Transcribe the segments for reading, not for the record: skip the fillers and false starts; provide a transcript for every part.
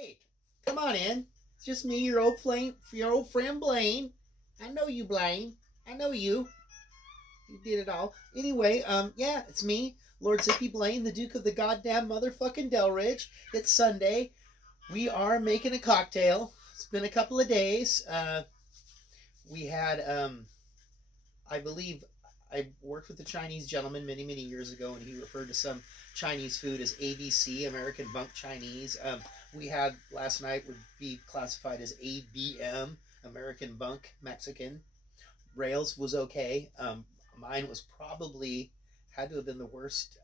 Hey, come on in. It's just me, your old friend Blaine. I know you, Blaine. I know you. You did it all. Anyway, yeah, it's me, Lord Zippy Blaine, the Duke of the goddamn motherfucking Delridge. It's Sunday. We are making a cocktail. It's been a couple of days. We had, I believe, I worked with a Chinese gentleman many, many years ago, and he referred to some Chinese food as ABC, American Bunk Chinese. We had last night would be classified as ABM, American Bunk Mexican. Rails was okay. Mine was probably had to have been the worst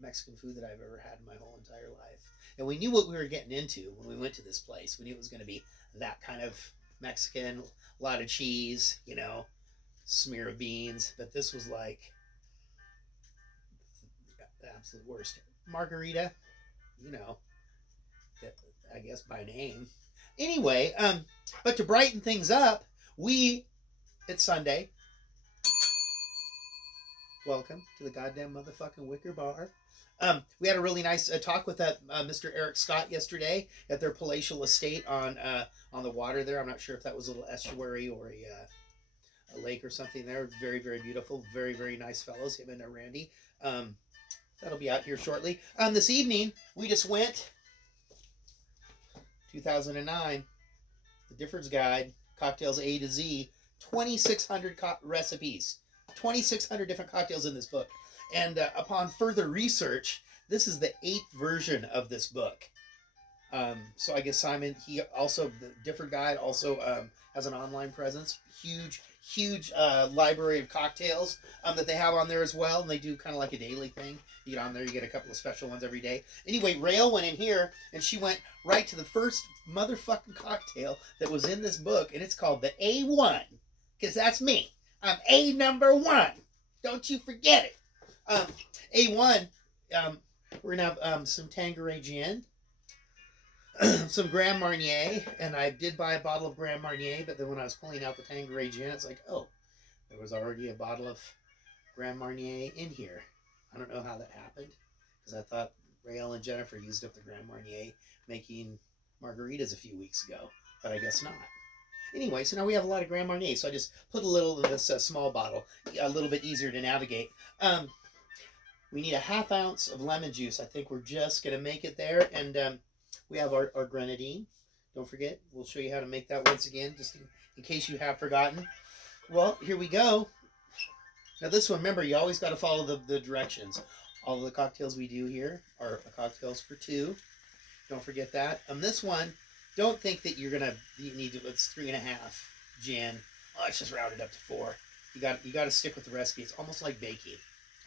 Mexican food that I've ever had in my whole entire life. And we knew what we were getting into when we went to this place. We knew it was going to be that kind of Mexican, a lot of cheese, smear of beans. But this was like the absolute worst. Margarita, you know, I guess by name. Anyway, but to brighten things up, it's Sunday. Welcome to the goddamn motherfucking Wicker Bar. We had a really nice talk with that Mr. Eric Scott yesterday at their palatial estate on the water there. I'm not sure if that was a little estuary or a lake or something there. Very, very beautiful. Very, very nice fellows, him and Randy. That'll be out here shortly. This evening, we just went 2009, The Difference Guide, Cocktails A to Z, 2,600 recipes. 2,600 different cocktails in this book. And upon further research, this is the 8th version of this book. So I guess Simon, he also, the Different Guide, also has an online presence. Huge library of cocktails that they have on there as well. And they do kind of like a daily thing. You get on there, you get a couple of special ones every day. Anyway, Rail went in here, and she went right to the first motherfucking cocktail that was in this book. And it's called the A-1. Because that's me. I'm A number 1. Don't you forget it. A1, we're going to have some Tanqueray gin, some Grand Marnier, and I did buy a bottle of Grand Marnier, but then when I was pulling out the Tanqueray gin, it's like, oh, there was already a bottle of Grand Marnier in here. I don't know how that happened, because I thought Rael and Jennifer used up the Grand Marnier making margaritas a few weeks ago, but I guess not. Anyway, so now we have a lot of Grand Marnier, so I just put a little in this small bottle, a little bit easier to navigate. We need a half ounce of lemon juice. I think we're just going to make it there, and we have our grenadine. Don't forget, we'll show you how to make that once again, just in case you have forgotten. Well, here we go. Now this one, remember, you always got to follow the directions. All of the cocktails we do here are cocktails for 2. Don't forget that. This one, don't think that you need to, it's 3.5 gin. Oh, let's just round it up to 4. You got to stick with the recipe. It's almost like baking.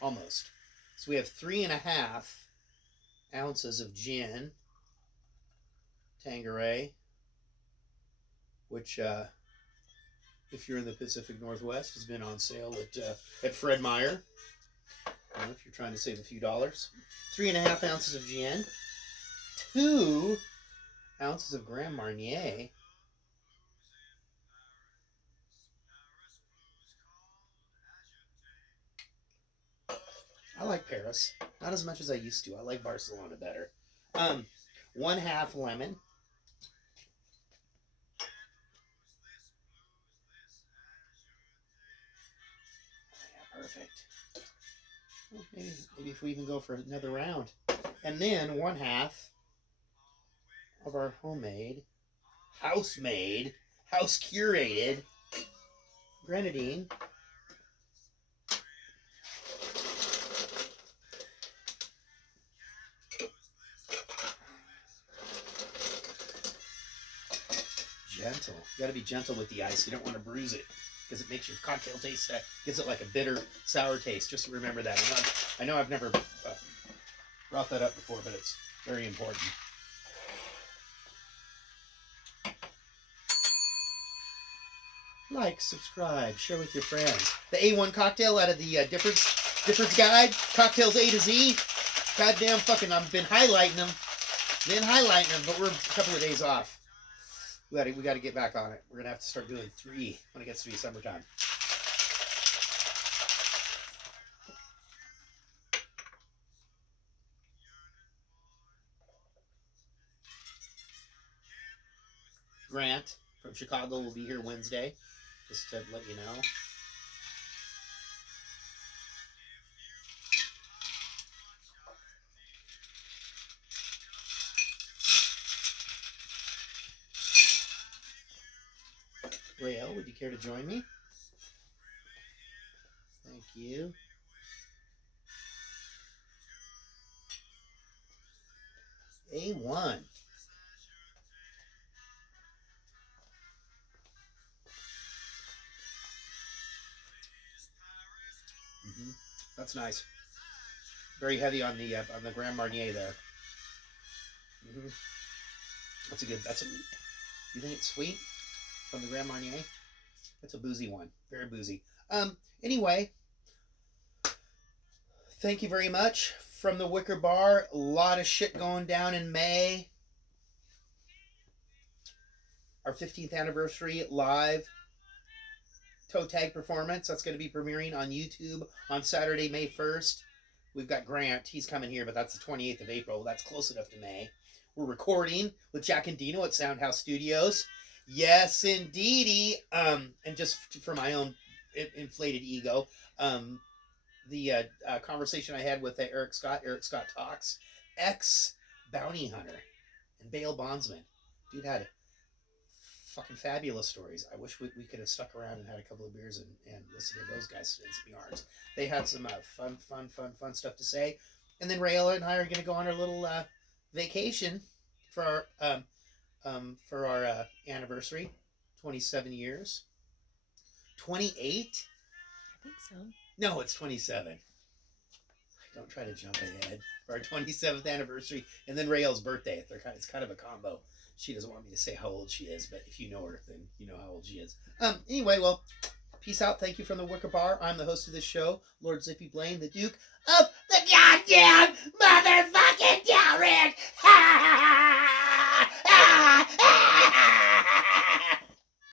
Almost. So we have 3.5 ounces of gin, Tanqueray, which, if you're in the Pacific Northwest, has been on sale at Fred Meyer. If you're trying to save a few dollars. 3.5 ounces of gin, 2 ounces of Grand Marnier, I like Paris. Not as much as I used to. I like Barcelona better. 1/2 lemon. Yeah, perfect. Well, maybe if we even go for another round. And then 1/2 of our homemade, house-made, house-curated grenadine. Gentle. You got to be gentle with the ice. You don't want to bruise it because it makes your cocktail taste, gives it like a bitter, sour taste. Just remember that. I know I've never brought that up before, but it's very important. Like, subscribe, share with your friends. The A1 cocktail out of the Difference Guide, Cocktails A to Z. Goddamn fucking, I've been highlighting them. But we're a couple of days off. We got to get back on it. We're going to have to start doing 3 when it gets to be summertime. Grant from Chicago will be here Wednesday, just to let you know. Rael, would you care to join me? Thank you. A-1. That's nice. Very heavy on the Grand Marnier there. That's a good. You think it's sweet from the Grand Marnier? That's a boozy one. Very boozy. Anyway, thank you very much from the Wicker Bar. A lot of shit going down in May. Our 15th anniversary live toe tag performance. That's going to be premiering on YouTube on Saturday, May 1st. We've got Grant. He's coming here, but that's the 28th of April. That's close enough to May. We're recording with Jack and Dino at Soundhouse Studios. Yes, indeedy. And just for my own inflated ego, the conversation I had with Eric Scott Talks, ex-bounty hunter and bail bondsman. Dude had fucking fabulous stories. I wish we could have stuck around and had a couple of beers and listened to those guys spin some yards. They had some fun stuff to say. And then Raela and I are going to go on our little vacation for our anniversary, 27 years. 28? I think so. No, it's 27. Don't try to jump ahead. For our 27th anniversary, and then Rael's birthday. It's kind of a combo. She doesn't want me to say how old she is, but if you know her, then you know how old she is. Anyway, well, peace out. Thank you from the Wicker Bar. I'm the host of this show, Lord Zippy Blaine, the Duke of the goddamn motherfucking Delrin. Ha ha ha!